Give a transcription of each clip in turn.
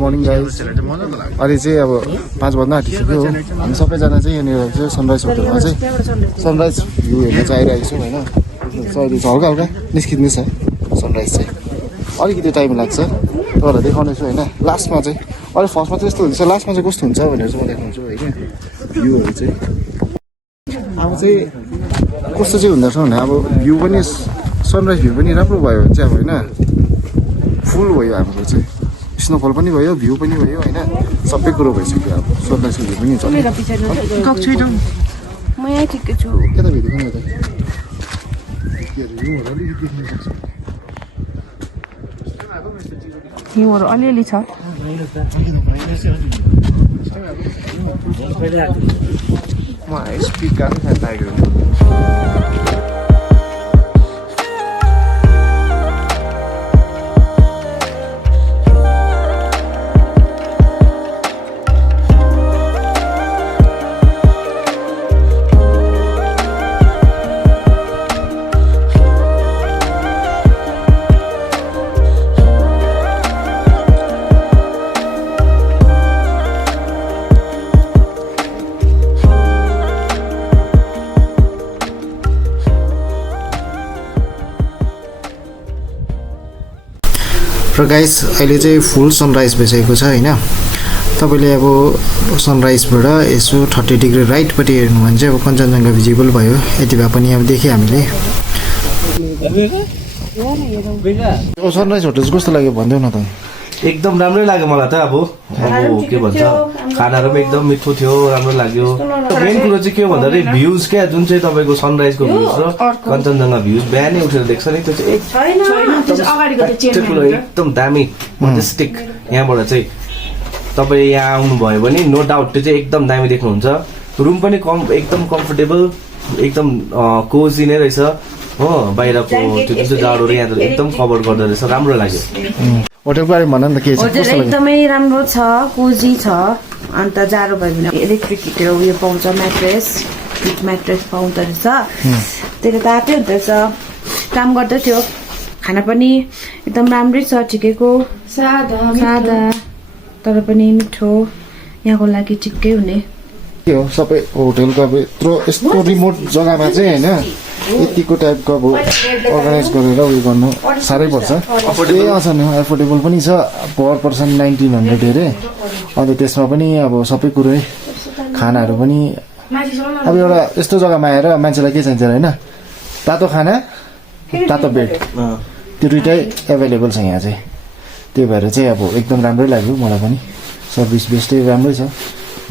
Morning guys अहिले चाहिँ अब 5 बज्न आँटिसक्यो हो हामी सबैजना चाहिँ यहाँनिर चाहिँ सनराइज होटलमा चाहिँ सनराइज भ्यू हेर्न चाहिँ आइरहेको छौँ होइन अहिले चाहिँ हल्का हल्का निस्किँदैछ सनराइज चाहिँ अलिकति टाइम लाग्छ तपाईँहरूलाई देखाउनेछु होइन लास्टमा चाहिँ अहिले फर्स्टमा चाहिँ यस्तो हुन्छ लास्टमा चाहिँ कस्तो हुन्छ भनेर चाहिँ म देखाउँछु होइन भ्यूहरू चाहिँ अब चाहिँ कस्तो चाहिँ हुँदो रहेछ भने अब भ्यू पनि सनराइज भ्यू पनि राम्रो भयो भने चाहिँ अब होइन फुल भयो हाम्रो चाहिँ स्नोफल पनि भयो भ्यू पनि भयो होइन सबै कुरो भइसक्यो अब सनराइज भ्यू पनि हुन्छ म यहाँ ठिकै छु केटा भेटेको नि हिउँहरू अलिअलि छ स्पिड गएको छ टाइगर र गाइस अहिले चाहिँ फुल सनराइज भइसकेको छ होइन तपाईँले अब सनराइजबाट यसो 30 डिग्री राइटपट्टि हेर्नु भने चाहिँ अब कञ्चनजङ्घा भिजिबल भयो यति भए पनि अब देखेँ हामीले सनराइज होटल चाहिँ कस्तो लाग्यो भनिदेऊ न त एकदम राम्रै लाग्यो मलाई त अब के भन्छ खानाहरू पनि एकदम मिठो थियो राम्रो लाग्यो मेन कुरो चाहिँ के हो भन्दाखेरि भ्युज क्या जुन चाहिँ तपाईँको सनराइजको भ्युज र कञ्चनजङ्घा भ्युज बिहानै उठेर देख्छ नि त्यो चाहिँ एकदम दामी मजेस्टिक यहाँबाट चाहिँ तपाईँ यहाँ आउनुभयो भने नो डाउट त्यो चाहिँ एकदम दामी देख्नुहुन्छ रुम पनि एकदम कम्फोर्टेबल एकदम कोजी नै रहेछ हो बाहिरको त्यो जुन चाहिँ जाडोहरू यहाँ एकदम कभर गर्दो रहेछ राम्रो लाग्यो होटलको बारेमा भन न के छ होटल एकदमै राम्रो छ कोजी छ अन्त जाडो भयो भने इलेक्ट्रिक हिटर उयो पाउँछ म्याट्रेस हिट म्याट्रेस पाउँदो रहेछ त्यसले तातै हुँदो रहेछ काम गर्दै थियो खाना पनि एकदम राम्रै छ ठिकैको सादा तर पनि मिठो यहाँको लागि ठिकै हुने के हो सबै होटलको अब यस्तो रिमोट जग्गामा चाहिँ होइन यतिको टाइपको अब अर्गनाइज गरेर उयो गर्नु साह्रै पर्छ ए छ नि एफोर्डेबल पनि छ पर पर्सन 1900 अरे अन्त त्यसमा पनि अब सबै कुरै खानाहरू पनि अब एउटा यस्तो जग्गामा आएर मान्छेलाई के चाहिन्छ होइन तातो खाना तातो बेड त्यो दुइटै एभाइलेबल छ यहाँ चाहिँ त्यही भएर चाहिँ अब एकदम राम्रै लाग्यो मलाई पनि सर्भिस बेस्टै राम्रै छ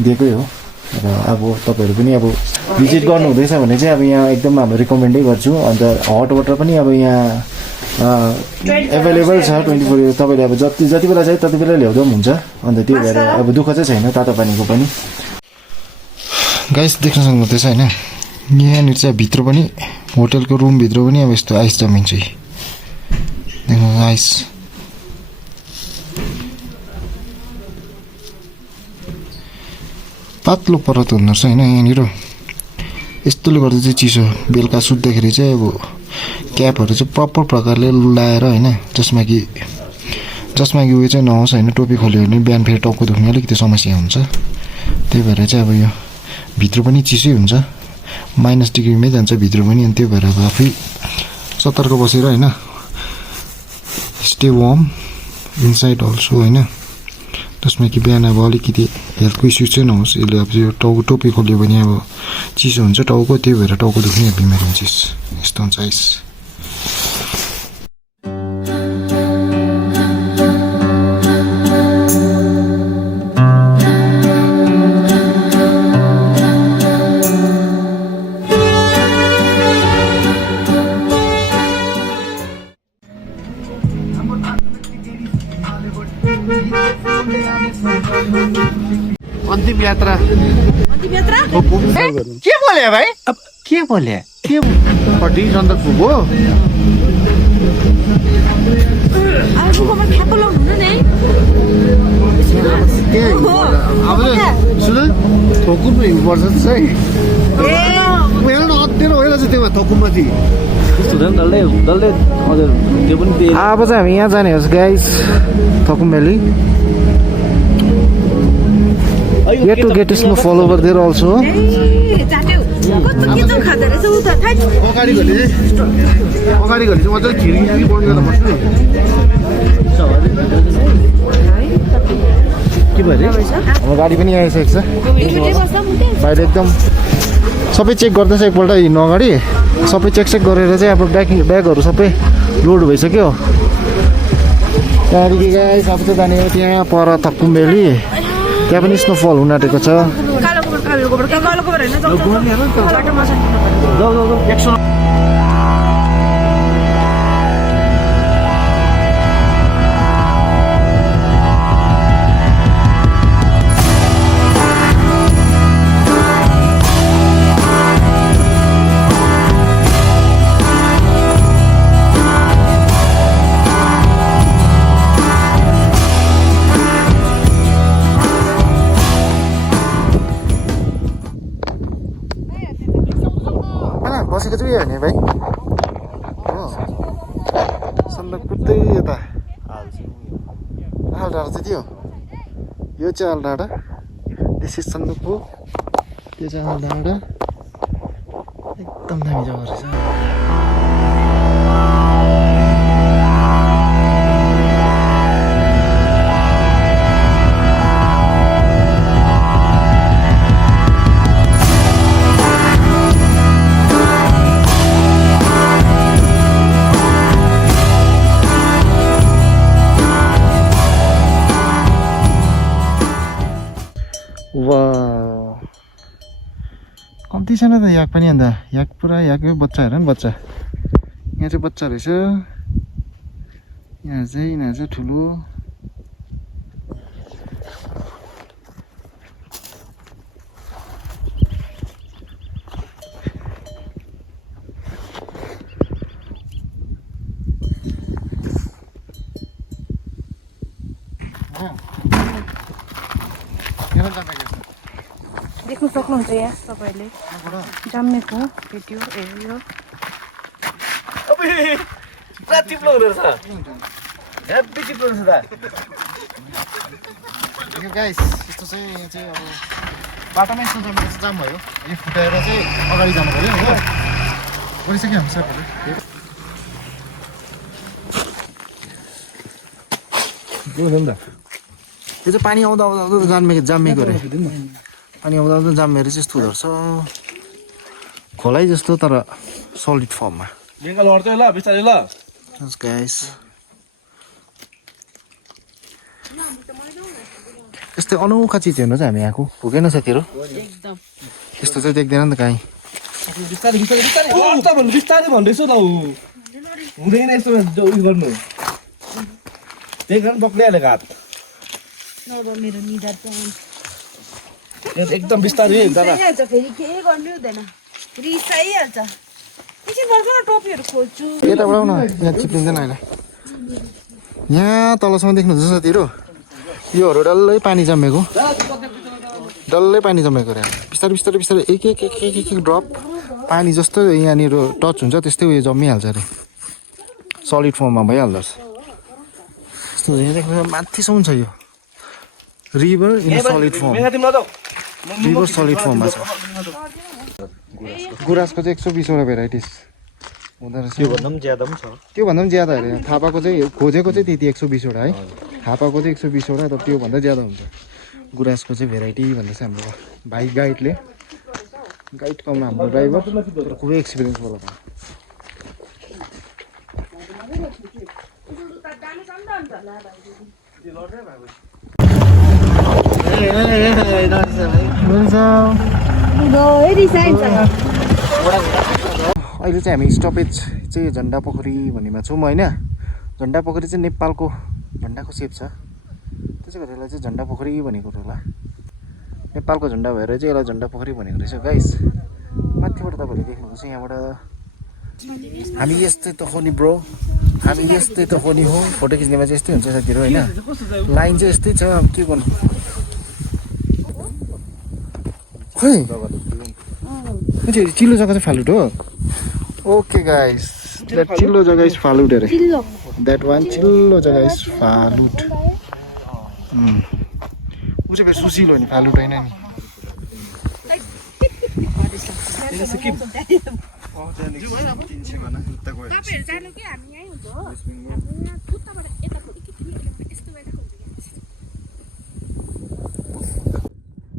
दिएकै हो र अब तपाईँहरू पनि अब भिजिट गर्नु हुँदैछ भने चाहिँ अब यहाँ एकदम हाम्रो रिकमेन्डै गर्छु अन्त हट वाटर पनि अब यहाँ एभाइलेबल छ 24 तपाईँले अब जति बेला चाहिँ त्यति बेला ल्याउँदा पनि हुन्छ अन्त त्यही भएर अब दुःख चाहिँ छैन तातो पानीको पनि गाइस देख्न सक्नुहुँदैछ होइन यहाँनिर चाहिँ भित्र पनि होटलको रुमभित्र पनि अब यस्तो आइस जमिन्छ देख्नु आइस पातलो परत हुँदो रहेछ होइन यहाँनिर यस्तोले गर्दा चाहिँ चिसो बेलुका सुत्दाखेरि चाहिँ अब क्यापहरू चाहिँ प्रपर प्रकारले लाएर होइन जसमा कि उयो चाहिँ नहोस् होइन टोपी खोल्यो भने बिहान फेरि टाउको दुख्ने अलिकति समस्या हुन्छ त्यही भएर चाहिँ अब यो भित्र पनि चिसै हुन्छ माइनस डिग्रीमै जान्छ भित्र पनि अनि त्यही भएर अब आफै सतर्क बसेर होइन स्टे वार्म इनसाइड अल्सो होइन जसमा कि बिहान अब अलिकति हेल्थको इस्यु चाहिँ नहोस् यसले अब यो टाउको टोपी खोल्यो भने अब चिसो हुन्छ टाउको त्यही भएर टाउको दुख्ने बिमारी हुन्छ यस्तो हुन्छ आइस अन्तिम यात्रा के बोले भाइ अब के बोले के कति सन्दर्भ हो अब सुन थोकुम हिँड्नुपर्छ चाहिँ अत्यारो चाहिँ त्यो थोकुममाथि अब चाहिँ हामी यहाँ जाने हो गाइस थोकुम भ्याली Yet to get snowfall over there also. ए चाट्यो कस्तो के चाहिँ खाँदो रहेछ उ त थाइ अगाडि घरि चाहिँ मजाले खिर्की बन्द गरेर बस्नु के भयो हाम्रो गाडी पनि आइसकेको छ बाहिर एकदम सबै चेक गर्दैछ एकपल्ट हिँड्नु अगाडि सबै चेक गरेर चाहिँ अब ब्यागहरू सबै लोड भइसक्यो त्यहाँदेखि गाई सबै जाने हो त्यहाँ पर थक्कुम भ्याली त्यहाँ पनि स्नोफल हुन आँटेको छ कालो गोबर हैन जाऊ बसेको चाहिँ होइन भाइ हो सन्दकपु त्यही यता आलडाँडा चाहिँ त्यो यो चाहिँ आलडाँडा दिस इज सन्दकपु त्यो चाहिँ आलडाँडा एकदम दामी जग्गा रहेछ कम्ती छैन त याक पनि अन्त याक पुरा याकै बच्चा हेर नि बच्चा यहाँ चाहिँ बच्चा रहेछ यहाँ चाहिँ ठुलो देख्न सक्नुहुन्छ यहाँ तपाईले जम्मेको भिडियो हेर्यो अबे पुरा चिप्लो हुँदो रहेछ हेभी चिप्लो रहेछ दा यो गाइस यस्तो चाहिँ यहाँ चाहिँ अब बाटोमै यस्तो जमेको चाहिँ जाम भयो यो फुटाएर चाहिँ अगाडि जानु पऱ्यो हो गरिसक्यो हामी सबैले यो चाहिँ पानी आउँदा जाम्मेको अरे पानी आउँदा जाम्मेर चाहिँ यस्तो हुँदो रहेछ खोलै जस्तो तर सलिड फर्ममा बेङ्गल हट्छ ल बिस्तारै ल गाइस यस्तै अनौखा चिज हेर्नु चाहिँ हामी आएको पुगेन साथीहरू एकदम त्यस्तो चाहिँ देख्दैन नि त कहीँ बिस्तारै बिस्तारै बिस्तारै हट्छ भन्नु बिस्तारै भन्दैछु त हुँदैन यस्तो उयो गर्नु त्यही कारण पक्रिहालेको हात मेरो निधार चाहिँ एकदम बिस्तारै दादा रिसाइहाल्छ फेरि के गर्नु हुँदैन रिसाइहाल्छ एकछिन बस्नु न टोपीहरू खोज्छु यता बढाउ न यहाँ चिप्लिँदैन अहिले यहाँ तलसम्म देख्नुहुन्छ साथीहरू योहरू डल्लै पानी जमेको डल्लै पानी जमेको अरे बिस्तारै बिस्तारै बिस्तारै एक एक एक एक एक ड्रप पानी जस्तो यहाँनिर टच हुन्छ त्यस्तै उयो जमिहाल्छ अरे सलिड फर्ममा भइहाल्दो रहेछ यस्तो देख्नु माथिसम्म छ यो river in solid form river solid फर्ममा छ गुराँसको चाहिँ 120वटा भेराइटिज हुँदो रहेछ त्योभन्दा पनि ज्यादा पनि छ त्योभन्दा पनि ज्यादा अरे थापाको चाहिँ खोजेको चाहिँ त्यति 120वटा है थापाको चाहिँ 120वटा तर त्योभन्दा ज्यादा हुन्छ गुराँसको चाहिँ भेराइटी भन्दैछ हाम्रो भाइ गाइडले गाइड कम हाम्रो ड्राइभर तर खुबै एक्सपिरियन्स वाला भयो अहिले चाहिँ हामी स्टपेज चाहिँ झन्डा पोखरी भन्नेमा छौँ होइन झन्डा पोखरी चाहिँ नेपालको झन्डाको सेप छ त्यसै गरेर यसलाई चाहिँ झन्डा पोखरी भनेको होला नेपालको झन्डा भएर चाहिँ यसलाई झन्डा पोखरी भनेको रहेछ गाइस माथिबाट तपाईँहरूले देख्नुहुन्छ यहाँबाट हामी यस्तै त हो नि ब्रो हामी यस्तै त हो नि हो फोटो खिच्नेमा चाहिँ यस्तै हुन्छ साथीहरू होइन लाइन चाहिँ यस्तै छ अब के गर्नु खै चिल्लो जग्गा चाहिँ फालुट हो ओके गाइस द्याट चिल्लो जग्गा इज फालुट अरे द्याट वान चिल्लो जग्गा इज फालुट ऊ चाहिँ फेरि सुसिलो नि फालुटैन नि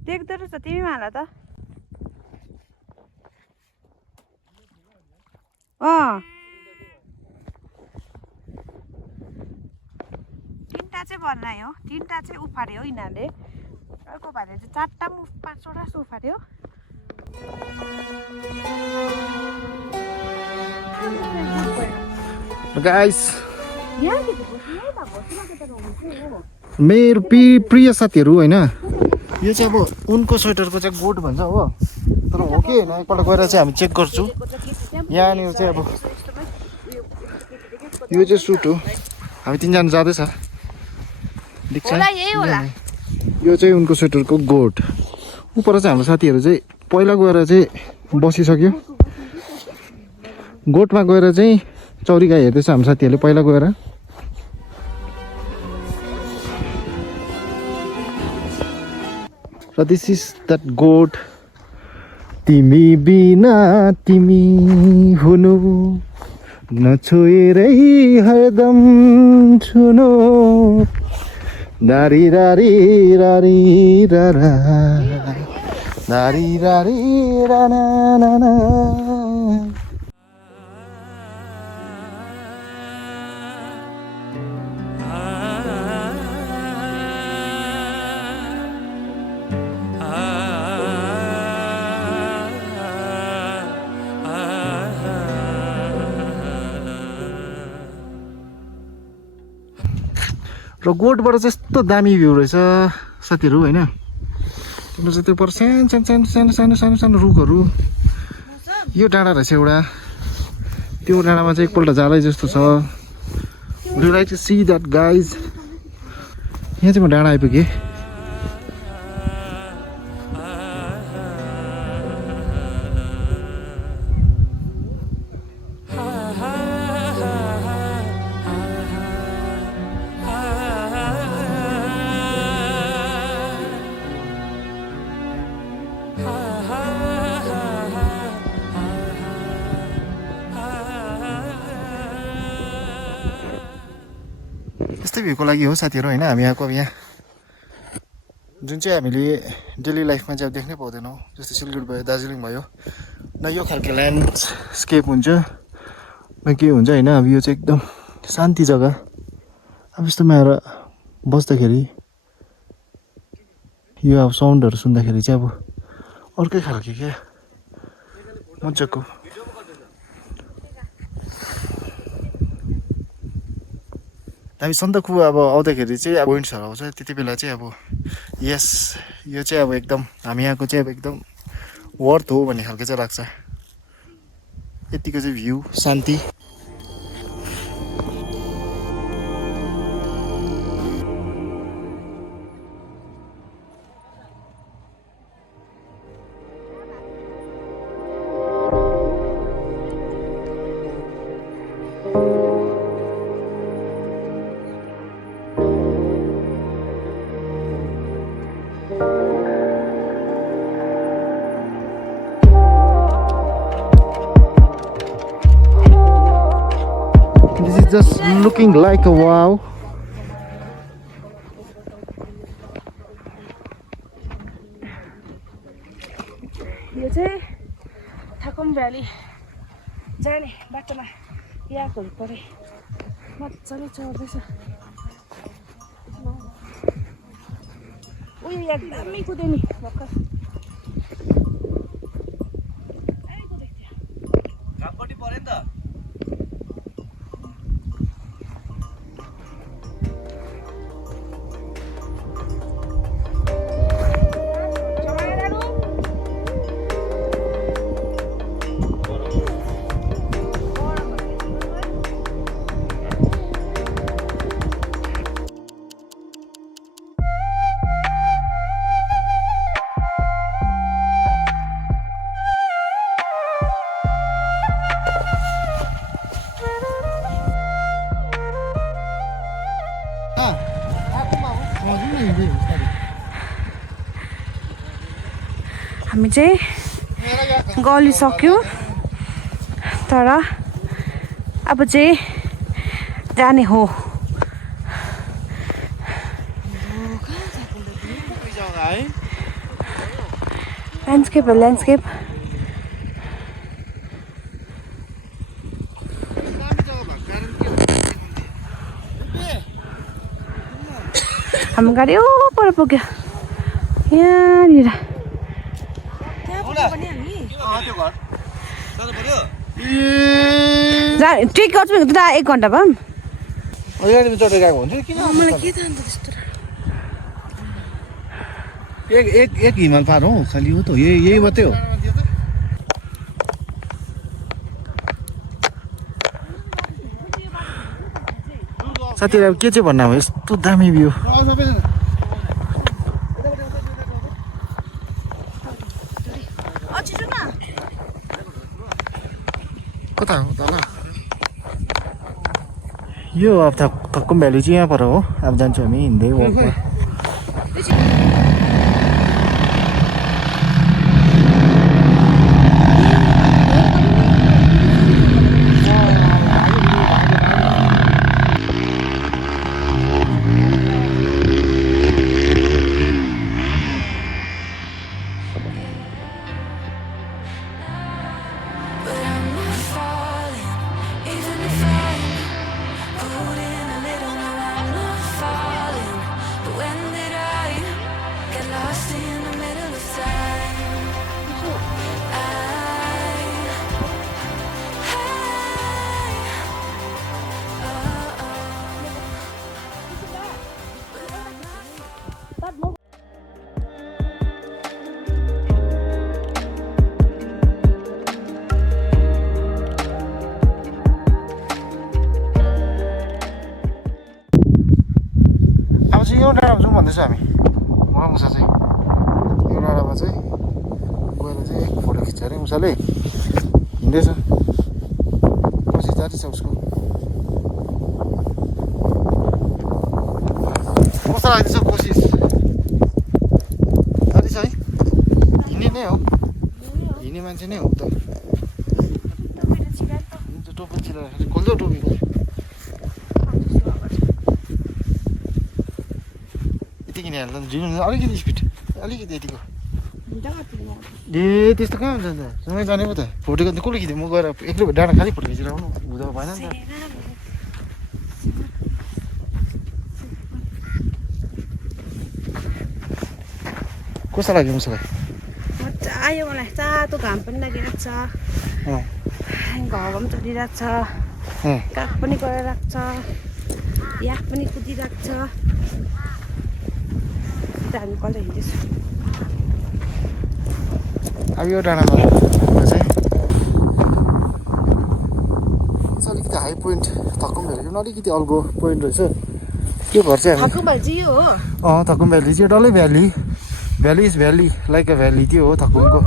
देख्दो रहेछ तिमी माला त तिनवटा चाहिँ बनायो तिनवटा चाहिँ उफार्यो यिनीहरूले अर्को भाइले चाहिँ 4टा 5वटा जस्तो उफार्यो गाइस मेरो प्रिय साथीहरू होइन यो चाहिँ अब उनको स्वेटरको चाहिँ गोट भन्छ हो तर हो कि होइन एकपल्ट गएर चाहिँ हामी चेक गर्छौँ यहाँनिर चाहिँ अब यो चाहिँ सुट हो हामी 3जना जाँदैछ देख्छ यो चाहिँ उनको स्वेटरको गोट उपर चाहिँ हाम्रो साथीहरू चाहिँ पहिला गएर चाहिँ बसिसक्यो गोठमा गएर चाहिँ चौरी गाई हेर्दैछ हाम्रो साथीहरूले पहिला गएर र दिस इज द्याट गोट तिमी बिना तिमी हुनु नछोएरै हरदम छुनु दारी रारी रारी रारा दारी रारी राना नाना र गोठबाट चाहिँ यस्तो दामी भ्यू रहेछ साथीहरू होइन तिम्रो चाहिँ त्यो पर सानो सानो सानो सानो सानो सानो रुखहरू यो डाँडा रहेछ एउटा त्यो डाँडामा चाहिँ एकपल्ट जालै जस्तो छ would you like to see that guys यहाँ चाहिँ म डाँडा आइपुगेँ यस्तै भ्यूको लागि हो साथीहरू होइन हामी आएको अब यहाँ जुन चाहिँ हामीले डेली लाइफमा चाहिँ अब देख्नै पाउँदैनौँ जस्तै सिलगढी भयो दार्जिलिङ भयो न यो खालको ल्यान्डस्केप हुन्छ न के हुन्छ होइन अब यो चाहिँ एकदम शान्ति जग्गा अब यस्तोमा आएर बस्दाखेरि यो अब साउन्डहरू सुन्दाखेरि चाहिँ अब अर्कै खालको क्या मजाको हामी सन्दकफू अब आउँदाखेरि चाहिँ अब पोइन्ट्सहरू आउँछ त्यति बेला चाहिँ अब यस यो चाहिँ अब एकदम हामी यहाँको चाहिँ अब एकदम वर्थ हो भन्ने खालको चाहिँ लाग्छ यतिको चाहिँ view Shanti just looking like a wow. यो चाहिँ थाकम भ्याली जाने बाटोमा याकहरू परे मजाले चढ्दैछ उयो याक दामी कुदे नि भर्खर घामपट्टि पऱ्यो नि त हामी चाहिँ गलिसक्यौँ तर अब चाहिँ जाने हो ल्यान्डस्केप हाम्रो गाडी पर पुग्यो यहाँनिर ट्रेक गर्छु त 1 घन्टा भयो गाडीमा चढेर गएको हुन्छ किन एक हिमाल पार हो खालि हो त यही मात्रै हो साथीहरू अब के चाहिँ भन्नु अब यस्तो दामी भ्यू कता हो तल यो अब थक्कुम भ्याली चाहिँ यहाँ पर हो अब जान्छौँ हामी हिँड्दै वकमा यो डाँडामा जाउँ भन्दैछ हामी मलाई मुसा चाहिँ यो डाँडामा चाहिँ गएर चाहिँ एक फोटो खिच्छ अरे मुसाले हिँड्दैछ कोसिस जारी छ उसको कस्तो लाग्दैछ कोसिस जारी छ है हिँड्ने नै हो हिँड्ने मान्छे नै हो त टोपी चिलाएर खोल्दो टोपीको अलिकति स्पिड अलिकति यतिको ए त्यस्तो कहाँ हुन्छ अन्त सँगै जाने पो त फोटो खिच्नु कसले खिच्यो म गएर एक्लै डाँडा खालि फोटो खिचेर आउनु हुँदा भएन नि त कस्तो लाग्यो मुसालाई मजा आयो मलाई तातो घाम पनि लागिरहेको छ घाम चलिरहेको छ काग पनि गरिरहेको छ याक पनि कुदिरहेको छ हामी कहिले हिँड्दैछौँ अब यो डाँडामा चाहिँ अलिकति हाई पोइन्ट थक्कुम भ्याली पनि अलिकति अल्गो पोइन्ट रहेछ त्यो घर चाहिँ थक्कुम भ्याली चाहिँ यो हो थक्कुम भ्याली चाहिँ डल्लै valley is valley like a valley त्यो हो थक्कुमको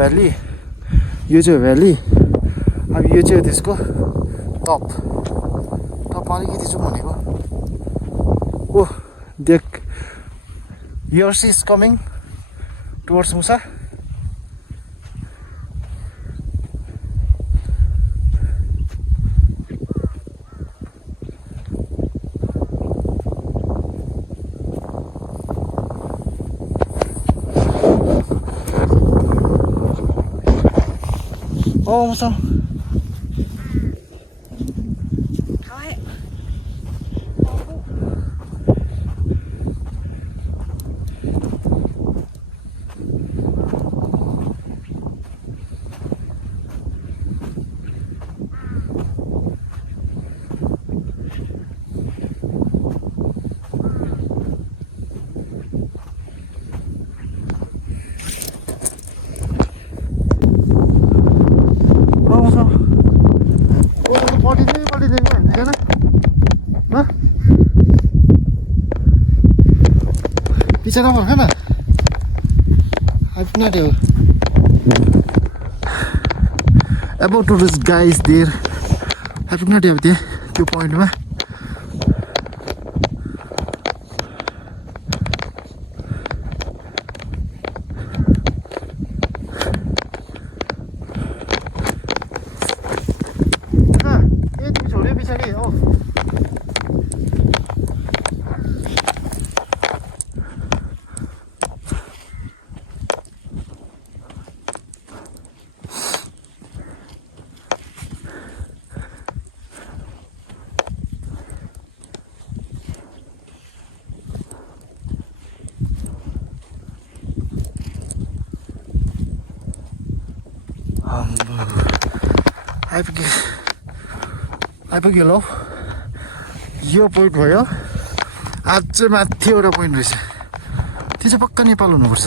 भ्याली यो चाहिँ हो भ्याली अब यो चाहिँ हो त्यसको टप अलिकति जाउँ भनेको ओ देख yours is coming towards Musa oh Musa पीछे ना फर्क ना अपना they about tourist guys there अपना दे अब त्यो point में आइपुग्यो ल यो पोइन्ट भयो आज चाहिँ माथि एउटा पोइन्ट रहेछ त्यो चाहिँ पक्का नेपाल हुनुपर्छ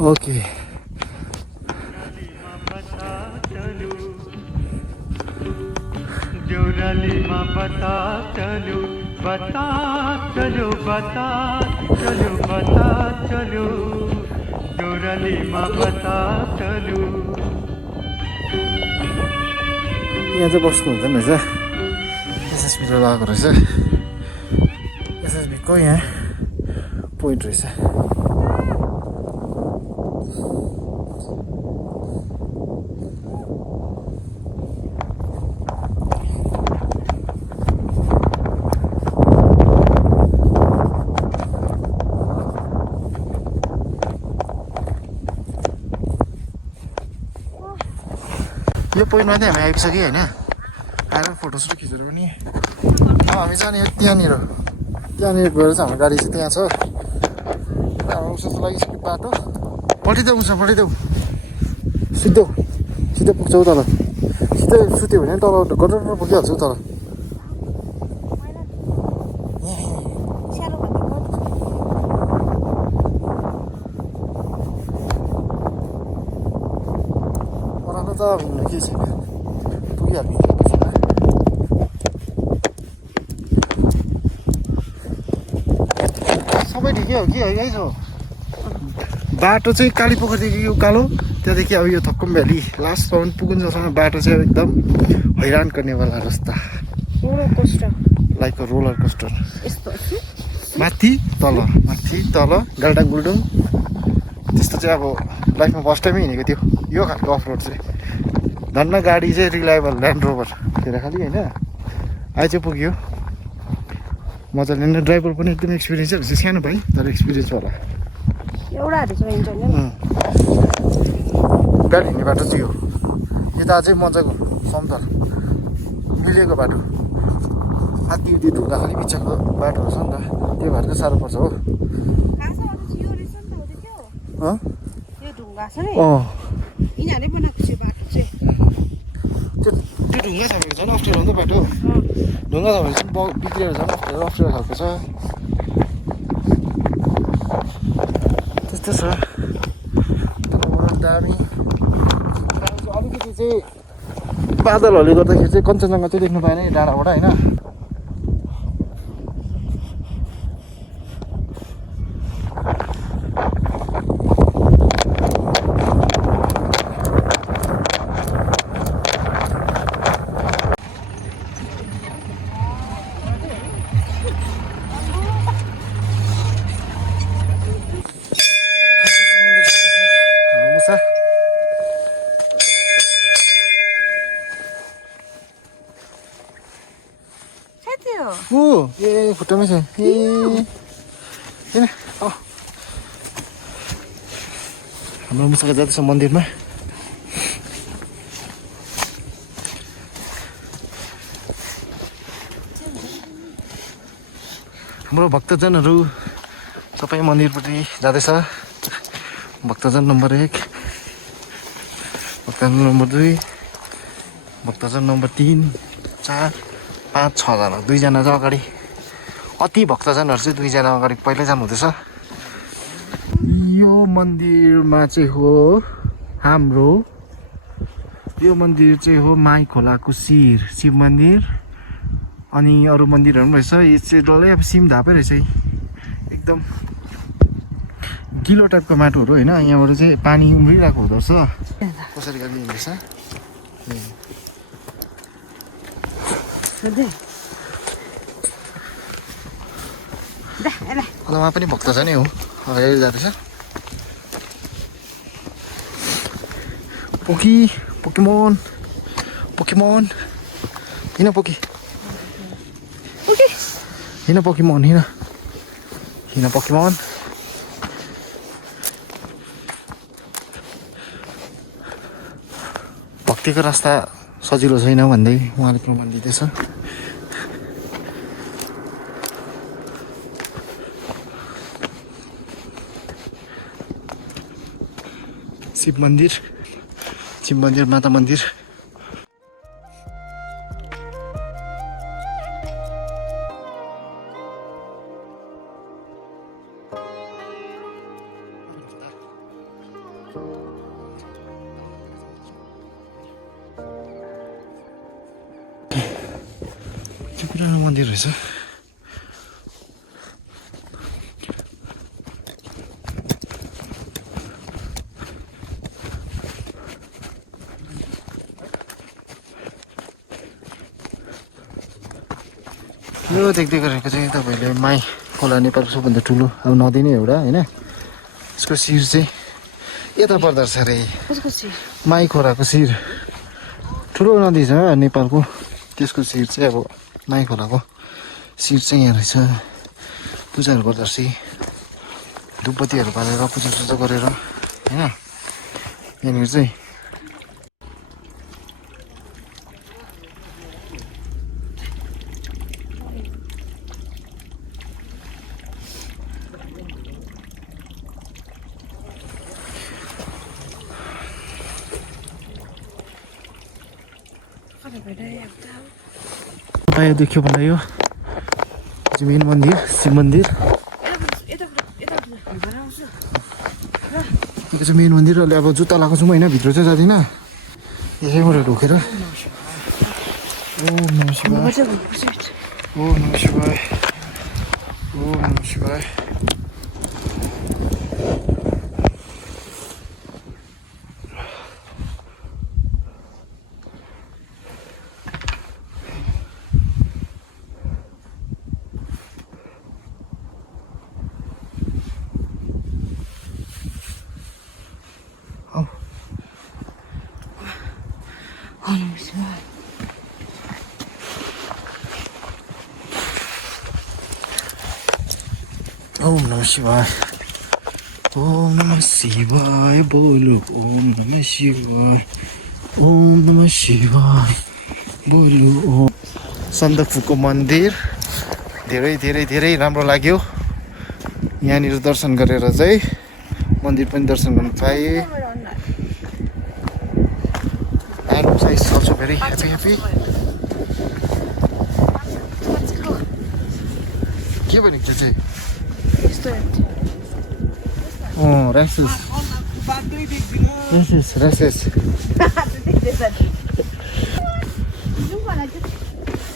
ओके जोरालीमा बता चलो बता चलो बता चलो बता चलो जोरालीमा बता चलो यहाँ चाहिँ बस्नु हुँदैन रहेछ एसएसबीले लगाएको रहेछ एसएसबीको यहाँ पोइन्ट रहेछ यो पोइन्टमा चाहिँ हामी आइपुग्यो होइन आएर फोटोसोटो खिचेर पनि हामी जाने त्यहाँनिर गएर चाहिँ हाम्रो गाडी चाहिँ त्यहाँ छ आउँछ जस्तो लागिसक्यो बाटो पल्टिदेऊ पल्टिदेऊ सिधै पुग्छौ तल सिधै सुत्यो भने तल गटर पुगिहाल्छौ तल त के छैन पुगिहाल्ने सबै ठिकै हो कि है छ बाटो चाहिँ कालीपोखरीदेखि उकालो त्यहाँदेखि अब यो थक्कुम भ्याली लास्टसम्म पुगुन्जेलसम्म बाटो चाहिँ एकदम हैरान गर्नेवाला रस्ता लाइक रोलर कोस्टर माथि तल गाल्डाङ गुल्डुङ त्यस्तो चाहिँ अब लाइफमा फर्स्ट टाइमै हिँडेको थियो यो खालको अफ रोड चाहिँ धन्न गाडी चाहिँ रिलायबल ल्यान्ड रोभर थियो खालि होइन आइ चाहिँ पुग्यो मजाले नै ड्राइभर पनि एकदम एक्सपिरियन्स रहेछ सानो भाइ तर एक्सपिरियन्स होला गाडी हिँड्ने बाटो चाहिँ यो यता अझै मजाको समतल मिलेको बाटो माथि त्यो ढुङ्गा खालि बिचको बाटोहरू छ नि त त्यो भएर चाहिँ साह्रो पर्छ हो त्यो ढुङ्गा छ भने झन् अप्ठ्यारो हो नि त बाटो ढुङ्गा छ भने चाहिँ बिग्रिएर झन् अप्ठ्यारो खालको छ त्यस्तो छ दामी अलिकति चाहिँ बादलहरूले गर्दाखेरि चाहिँ कञ्चनजङ्घा चाहिँ देख्नु पाएन डाँडाबाट होइन ए खुट्टामै छ ए किन हाम्रो मुसाको जाँदैछ मन्दिरमा हाम्रो भक्तजनहरू सबै मन्दिरपट्टि जाँदैछ भक्तजन नम्बर 1 भक्तजन नम्बर 2 भक्तजन नम्बर 3 4 5 6 जना 2 जना चाहिँ अगाडि अति भक्तजनहरू चाहिँ 2 जना अगाडि पहिल्यै जानु हुँदैछ यो मन्दिरमा चाहिँ हो हाम्रो यो मन्दिर चाहिँ हो माई खोलाको शिव मन्दिर अनि अरू मन्दिरहरू पनि रहेछ यो चाहिँ डल्लै अब सिम धापै रहेछ एकदम गिलो टाइपको माटोहरू होइन यहाँबाट चाहिँ पानी उम्रिरहेको हुँदो रहेछ कसरी गरी हिँड्दैछ उहाँ पनि भक्तजनै हो अगाडि जाँदैछ पोकेमोन हिँड पोकेमोन भक्तिको रास्ता सजिलो छैन भन्दै उहाँले प्रमाण दिँदैछ शिव मन्दिर माता मन्दिर त्यो पुरानो मन्दिर रहेछ यो देख्दै गरेको चाहिँ तपाईँहरूले माई खोला नेपालको सबभन्दा ठुलो अब नदी नै एउटा होइन यसको शिर चाहिँ यता पर्दो रहेछ अरे माई खोलाको शिर ठुलो नदी छ नेपालको त्यसको शिर चाहिँ अब माई खोलाको शिर चाहिँ यहाँ रहेछ पूजाहरू गर्दो रहेछ धुपबत्तीहरू बालेर पूजा गरेर होइन यहाँनिर चाहिँ यो देख्यो भने यो मेन मन्दिर शिव मन्दिर यो चाहिँ मेन मन्दिर अहिले अब जुत्ता लगाएको छौँ होइन भित्र चाहिँ जाँदिनँ यसैबाट ढोकेर ओम नमः शिवाय ओम नमः शिवाय ओम नमः शिवाय ओम नमः शिवाय ओम नमः शिवाय बोलो ओम नमः शिवाय ओम नमः शिवाय बोलो ओम सन्दकफूको मन्दिर धेरै धेरै धेरै राम्रो लाग्यो यहाँनिर दर्शन गरेर चाहिँ मन्दिर पनि दर्शन गर्न पाएँ and size also very happy के भनेको चाहिँ Rashes.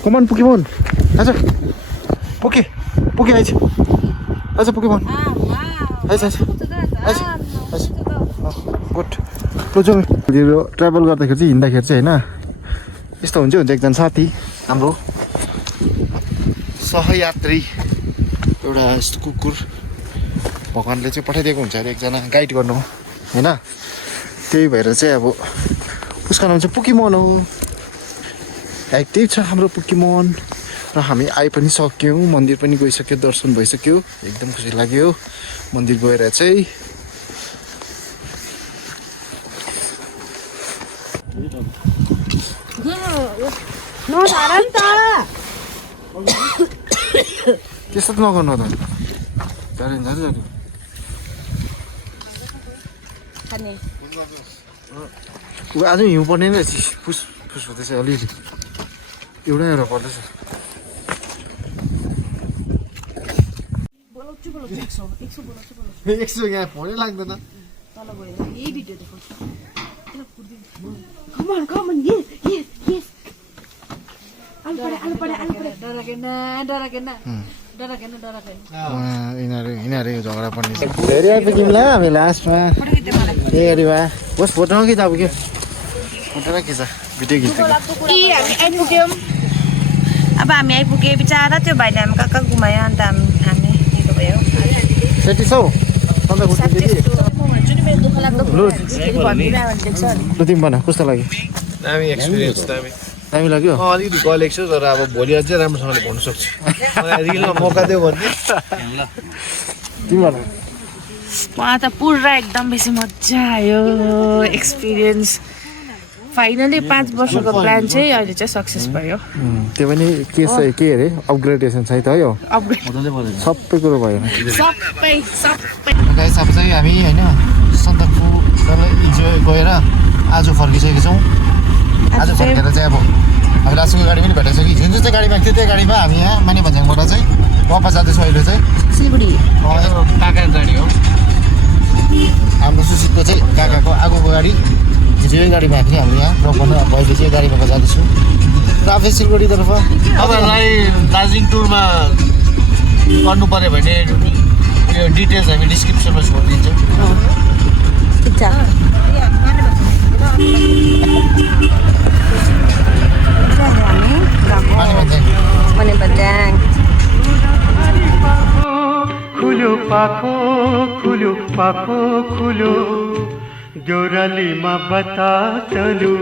Come on, Pokemon. Aja. Poke, aja. Aja Pokemon. Aja. Good. Lo जाऊ. यो ट्राभल गर्दाखेरि चाहिँ हिँड्दाखेरि चाहिँ हैन यस्तो हुन्छ एकजना साथी हाम्रो सहयात्री एउटा यस्तो कुकुर भगवानले चाहिँ पठाइदिएको हुन्छ अरे एकजना गाइड गर्नु होइन त्यही भएर चाहिँ अब उसको नाम चाहिँ पोकेमोन हो एक्टिभ छ हाम्रो पोकेमोन र हामी आइ पनि सक्यौँ मन्दिर पनि गइसक्यो दर्शन भइसक्यो एकदम खुसी लाग्यो मन्दिर गएर चाहिँ त्यस्तो त नगर्नु त जाने आज हिउँ पर्ने नै फुस हुँदैछ अलिअलि एउटा पर्दैछ एक सौ यहाँ फोनै लाग्दैन यिनीहरू झगडा पर्ने धेरै आइपुग्यौँ हामी लास्टमा ए अरे वा होस् फोटो नखिच अब के फोटो नखिच भिडियो खिच्दै हामी आइपुग्यौँ अब हामी आइपुग्यो बिचरा त्यो भाइले हामी कहाँ घुमायो अन्त हामी ढिलो भयो सेटी छौ लु तिमी भन कस्तो लाग्यो दामी एक्सपिरियन्स दामी लाग्यो अलिकति गलेको छु तर अब भोलि अझै राम्रोसँगले भन्नु सक्छु मलाई रिलमा मौका दियो भने तिमी भन उहाँ त पुरा एकदम बेसी मजा आयो एक्सपिरियन्स फाइनली 5 वर्षको प्लान चाहिँ अहिले चाहिँ सक्सेस भयो त्यो पनि के अरे अपग्रेडेसन सहित है हो सबै कुरो भयो सबै गाइस अब चाहिँ हामी होइन सन्दकफू हिजो गएर आज फर्किसकेको छौँ आज फर्केर चाहिँ अब रासुको गाडी पनि भेटेको छ कि जुन चाहिँ गाडीमा थियो त्यही गाडीमा हामी यहाँ माने भन्ज्याङबाट चाहिँ वापस जाँदैछौँ अहिले चाहिँ सिलगढी काकाको गाडी हो हाम्रो सुसितको चाहिँ काकाको आगोको गाडी हिजो यही गाडीमा आएको थियो हाम्रो यहाँ ड्रप गर्नु अब अहिले चाहिँ गाडीमा जाँदैछु र आफै सिलगढीतर्फ तपाईँहरूलाई दार्जिलिङ टुरमा गर्नु पऱ्यो भने यो डिटेल्स हामी डिस्क्रिप्सनमा छोडिदिन्छौँ ठिक छ माने भन्ज्याङ माने भन्ज्याङ खुल्यो पाखो खुल्यो पाखो खुल्यो जोरालीमा बता चलू